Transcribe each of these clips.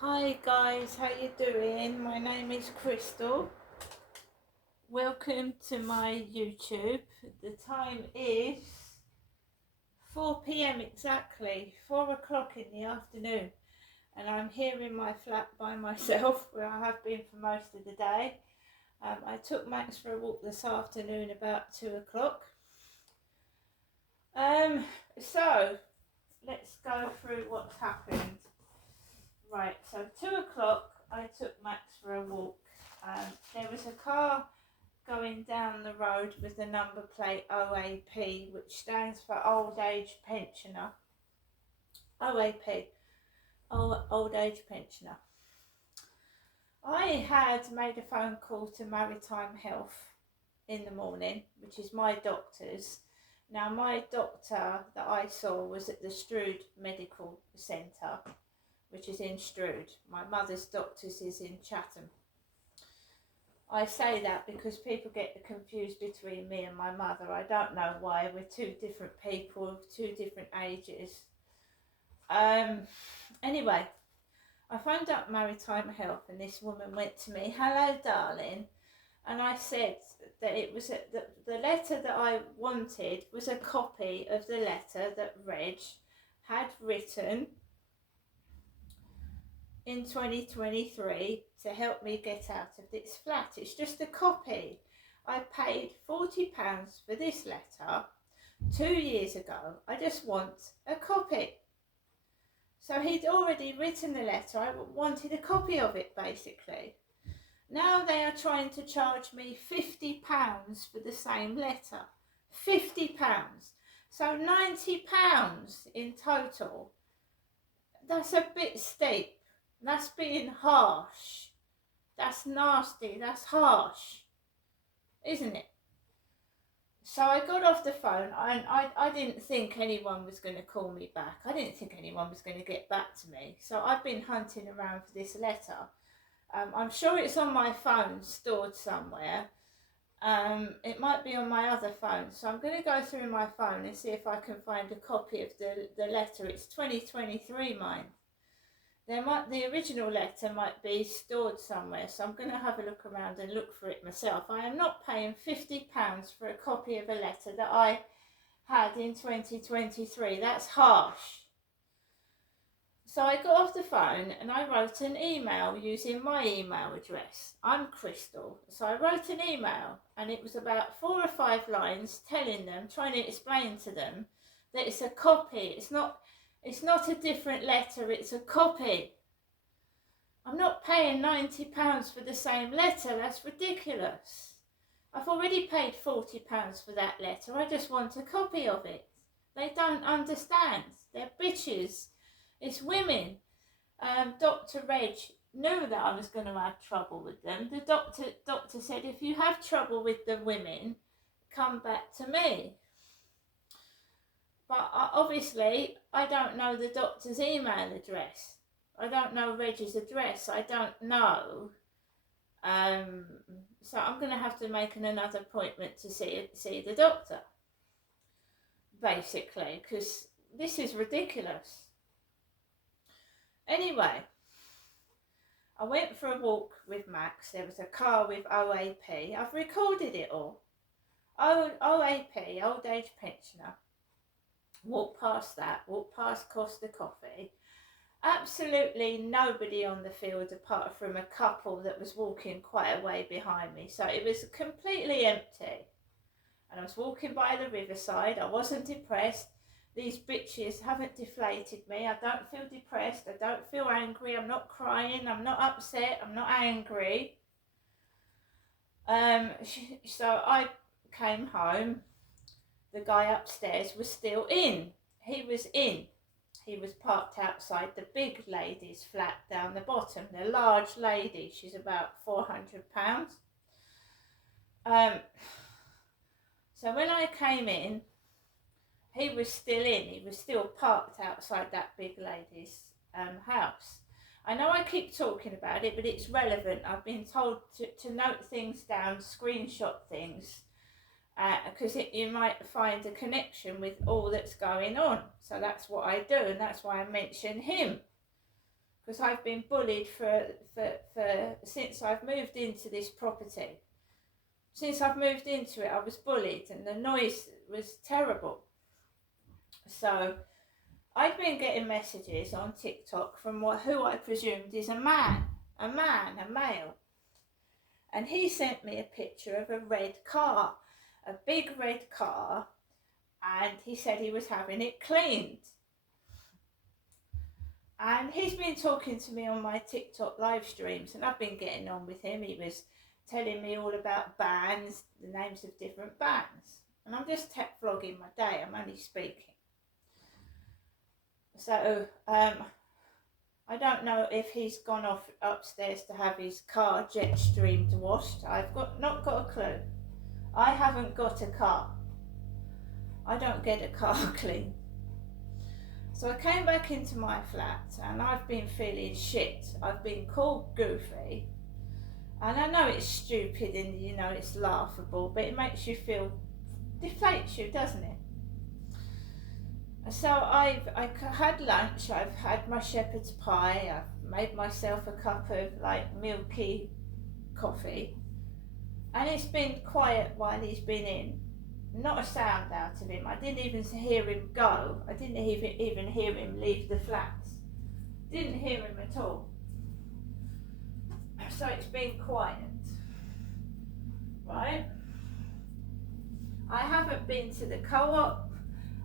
Hi guys, how you doing? My name is Crystal. Welcome to my YouTube. The time is 4 p.m. exactly, 4 o'clock in the afternoon, and I'm here in my flat by myself where I have been for most of the day. I took Max for a walk this afternoon about 2 o'clock. So let's go through what's happened. Right, so 2 o'clock I took Max for a walk. There was a car going down the road with the number plate OAP, which stands for Old Age Pensioner. OAP, Old Age Pensioner. I had made a phone call to Maritime Health in the morning, which is my doctor's. Now, my doctor that I saw was at the Strood Medical Centre, which is in Strood. My mother's doctor's is in Chatham. I say that because people get confused between me and my mother. I don't know why. We're two different people, two different ages. Anyway, I phoned up Maritime Health and this woman went to me, "Hello, darling." And I said that it was the letter that I wanted was a copy of the letter that Reg had written in 2023 to help me get out of this flat. It's just a copy. I paid £40 for this letter 2 years ago. I just want a copy. So he'd already written the letter. I wanted a copy of it, basically. Now they are trying to charge me £50 for the same letter. £50. So £90 in total. That's a bit steep. That's being harsh. That's nasty. That's harsh. Isn't it? So I got off the phone and I didn't think anyone was going to call me back. I didn't think anyone was going to get back to me. So I've been hunting around for this letter. I'm sure it's on my phone stored somewhere. It might be on my other phone. So I'm going to go through my phone and see if I can find a copy of the letter. It's 2023, mine. The original letter might be stored somewhere, so I'm going to have a look around and look for it myself. I am not paying £50 for a copy of a letter that I had in 2023. That's harsh. So I got off the phone and I wrote an email using my email address. I'm Crystal. So I wrote an email and it was about 4 or 5 lines telling them, trying to explain to them that it's a copy. It's not a different letter, it's a copy. I'm not paying £90 for the same letter. That's ridiculous. I've already paid £40 for that letter. I just want a copy of it. They don't understand. They're bitches. It's women. Dr. Reg knew that I was going to have trouble with them. The doctor said, if you have trouble with the women, come back to me. But obviously, I don't know the doctor's email address. I don't know Reg's address. I don't know. So I'm going to have to make another appointment to see the doctor. Basically, because this is ridiculous. Anyway, I went for a walk with Max. There was a car with OAP. I've recorded it all. OAP, Old Age Pensioner. Walk past that, walk past Costa Coffee. Absolutely nobody on the field apart from a couple that was walking quite a way behind me. So it was completely empty. And I was walking by the riverside. I wasn't depressed. These bitches haven't deflated me. I don't feel depressed. I don't feel angry. I'm not crying. I'm not upset. I'm not angry. So I came home. The guy upstairs was still in. He was in. He was parked outside the big lady's flat down the bottom. The large lady, she's about £400. So when I came in, he was still in. He was still parked outside that big lady's house. I know I keep talking about it, but it's relevant. I've been told to note things down, screenshot things, because you might find a connection with all that's going on. So that's what I do, and that's why I mention him, because I've been bullied for since I've moved into this property. Since I've moved into it, I was bullied and the noise was terrible. So I've been getting messages on TikTok from who I presumed is a male. And he sent me a picture of a red car, a big red car, and he said he was having it cleaned. And he's been talking to me on my TikTok live streams, and I've been getting on with him. He was telling me all about bands, the names of different bands. And I'm just tech vlogging my day, I'm only speaking. So, I don't know if he's gone off upstairs to have his car jet streamed washed. I've not got a clue. I haven't got a car. I don't get a car clean. So I came back into my flat and I've been feeling shit. I've been called goofy. And I know it's stupid and you know it's laughable, but it makes you feel, deflates you, doesn't it? So I had lunch, I've had my shepherd's pie, I've made myself a cup of like milky coffee, and it's been quiet while he's been in. Not a sound out of him. I didn't even hear him go. I didn't even hear him leave the flats. Didn't hear him at all. So it's been quiet, right? I haven't been to the co-op.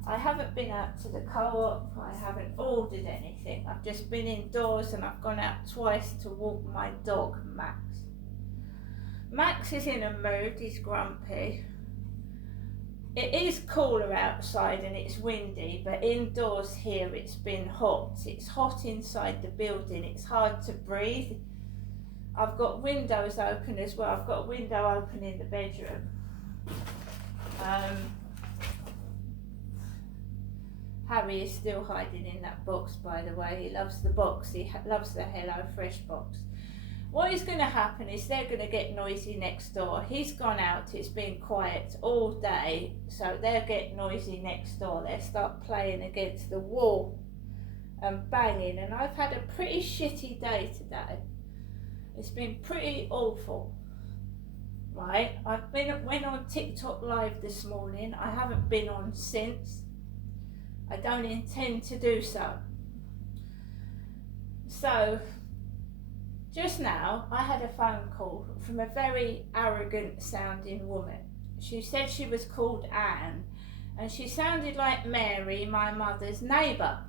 I haven't been out to the co-op, I haven't ordered anything. I've just been indoors and I've gone out twice to walk my dog, Max. Max is in a mood, he's grumpy. It is cooler outside and it's windy, but indoors here it's been hot. It's hot inside the building, it's hard to breathe. I've got windows open as well. I've got a window open in the bedroom. Harry is still hiding in that box, by the way. He loves the box. He loves the Hello Fresh box. What is going to happen is they're going to get noisy next door. He's gone out. It's been quiet all day. So they'll get noisy next door. They'll start playing against the wall and banging. And I've had a pretty shitty day today. It's been pretty awful. Right? Went on TikTok live this morning. I haven't been on since. I don't intend to do so. So, just now I had a phone call from a very arrogant sounding woman. She said she was called Anne and she sounded like Mary, my mother's neighbour.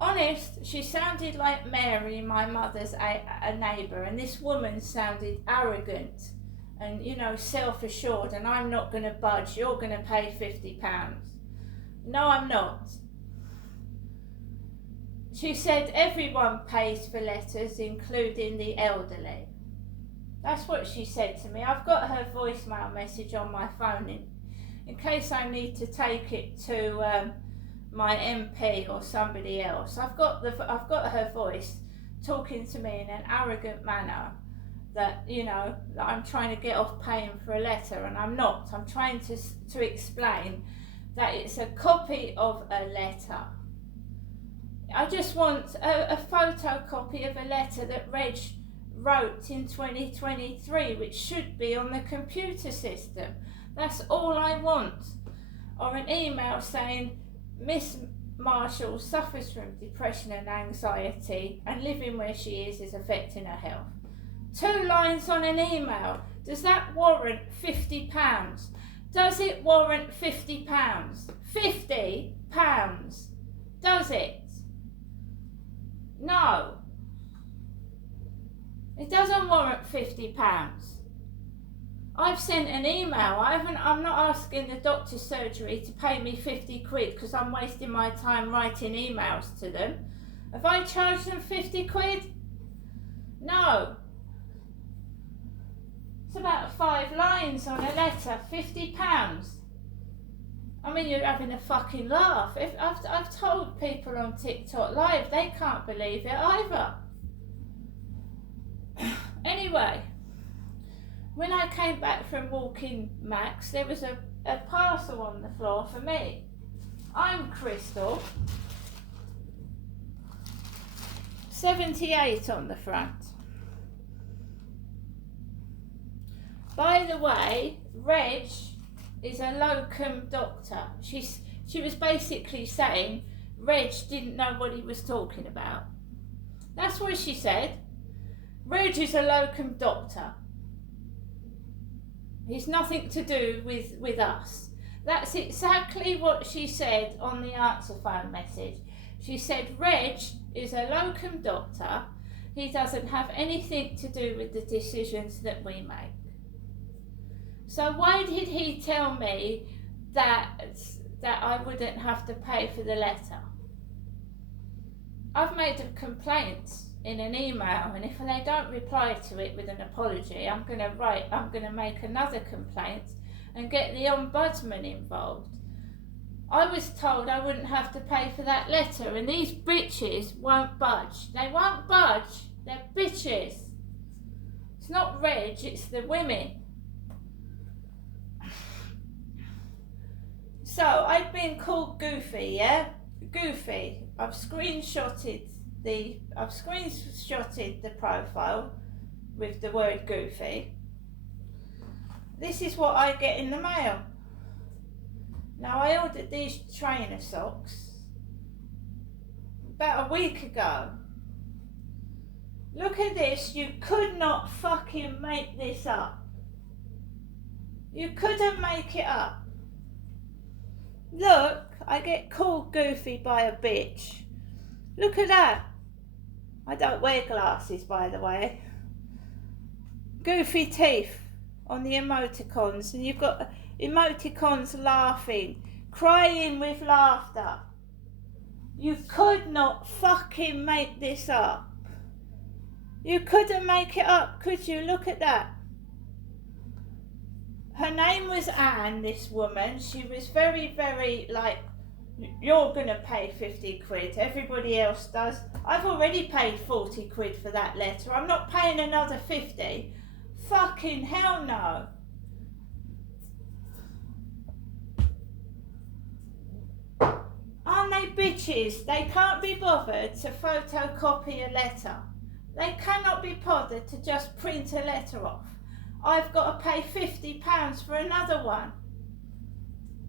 Honest, she sounded like Mary, my mother's a neighbour, and this woman sounded arrogant and, you know, self-assured, and I'm not going to budge, you're going to pay £50. No, I'm not. She said everyone pays for letters, including the elderly. That's what she said to me. I've got her voicemail message on my phone in case I need to take it to my MP or somebody else. I've got her voice talking to me in an arrogant manner that, you know, that I'm trying to get off paying for a letter, and I'm not. I'm trying to explain that it's a copy of a letter. I just want a photocopy of a letter that Reg wrote in 2023, which should be on the computer system. That's all I want. Or an email saying, Miss Marshall suffers from depression and anxiety, and living where she is affecting her health. 2 lines on an email. Does that warrant £50? Does it warrant £50? £50? Does it? No. It doesn't warrant £50. I've sent an email. I'm not asking the doctor's surgery to pay me 50 quid because I'm wasting my time writing emails to them. Have I charged them 50 quid? No. It's about 5 lines on a letter, £50. I mean, you're having a fucking laugh. I've told people on TikTok live, they can't believe it either. Anyway, when I came back from walking Max, there was a parcel on the floor for me. I'm Crystal. 78 on the front. By the way, Reg is a locum doctor. She was basically saying Reg didn't know what he was talking about. That's what she said. Reg is a locum doctor. He's nothing to do with us. That's exactly what she said on the answer phone message. She said Reg is a locum doctor. He doesn't have anything to do with the decisions that we make. So why did he tell me that I wouldn't have to pay for the letter? I've made a complaint in an email, and if they don't reply to it with an apology, I'm going to make another complaint and get the ombudsman involved. I was told I wouldn't have to pay for that letter, and these bitches won't budge. They won't budge. They're bitches. It's not Reg, it's the women. So I've been called Goofy, yeah? Goofy. I've screenshotted the profile with the word Goofy. This is what I get in the mail. Now, I ordered these trainer socks about a week ago. Look at this. You could not fucking make this up. You couldn't make it up. Look, I get called Goofy by a bitch. Look at that. I don't wear glasses, by the way. Goofy teeth on the emoticons, and you've got emoticons laughing, crying with laughter. You could not fucking make this up. You couldn't make it up, could you? Look at that. Her name was Anne, this woman. She was very, very like, you're going to pay 50 quid. Everybody else does. I've already paid 40 quid for that letter. I'm not paying another 50. Fucking hell no. Aren't they bitches? They can't be bothered to photocopy a letter. They cannot be bothered to just print a letter off. I've got to pay £50 for another one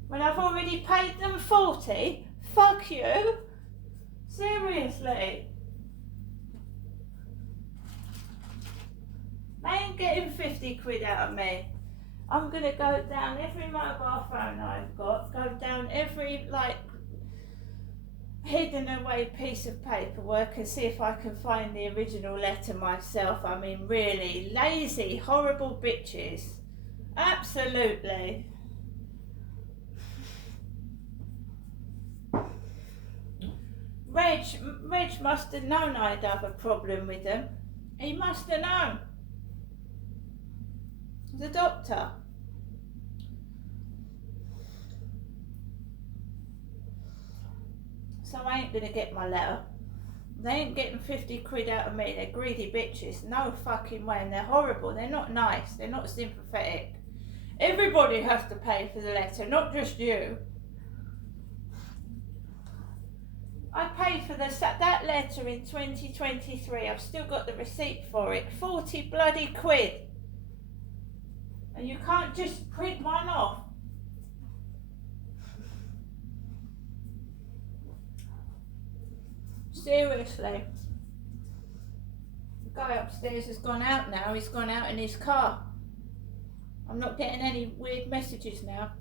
when I've already paid them 40. Fuck you. Seriously. They ain't getting 50 quid out of me. I'm going to go down every mobile phone I've got, go down every hidden away piece of paperwork and see if I can find the original letter myself. I mean, really, lazy, horrible bitches. Absolutely. Reg must have known I'd have a problem with them. He must have known. The doctor. So I ain't gonna get my letter. They ain't getting 50 quid out of me. They're greedy bitches. No fucking way. And they're horrible. They're not nice. They're not sympathetic. Everybody has to pay for the letter, not just you. I paid for that letter in 2023. I've still got the receipt for it. 40 bloody quid. And you can't just print one off. Seriously. The guy upstairs has gone out now. He's gone out in his car. I'm not getting any weird messages now.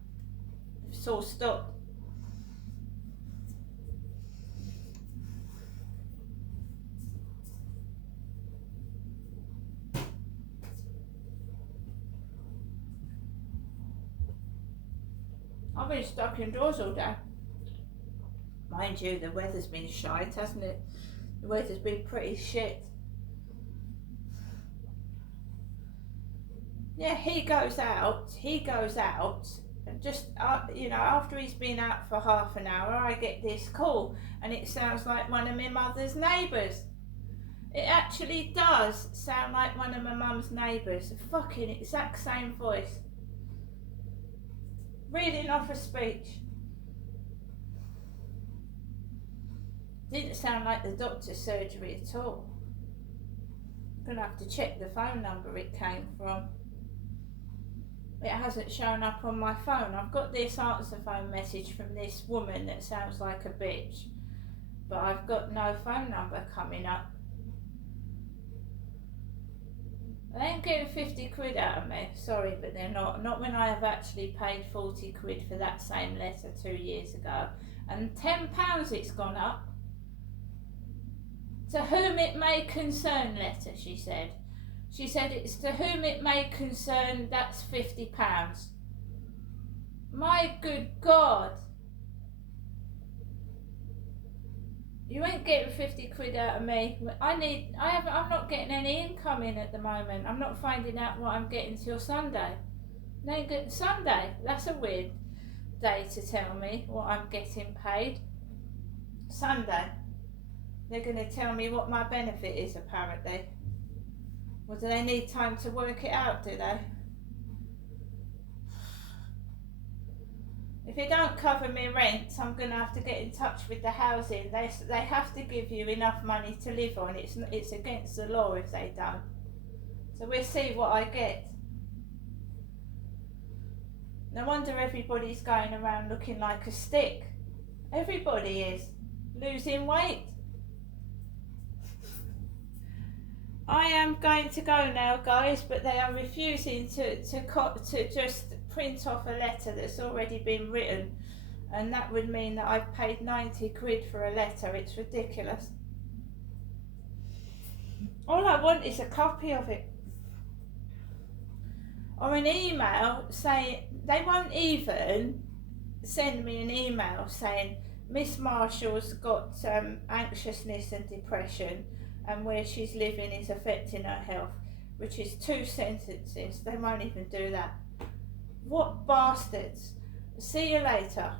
It's all stopped. I've been stuck indoors all day. Mind you, the weather's been shite, hasn't it? The weather's been pretty shit. Yeah, he goes out, and just, after he's been out for half an hour, I get this call, and it sounds like one of my mother's neighbours. It actually does sound like one of my mum's neighbours. A fucking exact same voice. Reading off a speech. Didn't sound like the doctor's surgery at all. I'm going to have to check the phone number it came from. It hasn't shown up on my phone. I've got this answer phone message from this woman that sounds like a bitch, but I've got no phone number coming up. They ain't getting 50 quid out of me, sorry, but they're not. Not when I have actually paid 40 quid for that same letter 2 years ago. And £10 it's gone up. To whom it may concern letter, she said. She said it's to whom it may concern, that's £50. My good God. You ain't getting 50 quid out of me. I'm not getting any income in at the moment. I'm not finding out what I'm getting till Sunday. Sunday, that's a weird day to tell me what I'm getting paid. Sunday. They're going to tell me what my benefit is, apparently. Well, do they need time to work it out, do they? If it don't cover me rent, I'm going to have to get in touch with the housing. They have to give you enough money to live on. It's against the law if they don't. So we'll see what I get. No wonder everybody's going around looking like a stick. Everybody is. Losing weight. I am going to go now, guys, but they are refusing to just print off a letter that's already been written, and that would mean that I've paid 90 quid for a letter. It's ridiculous. All I want is a copy of it, or an email saying, they won't even send me an email saying Miss Marshall's got anxiousness and depression, and where she's living is affecting her health, which is 2 sentences. They won't even do that. What bastards. See you later.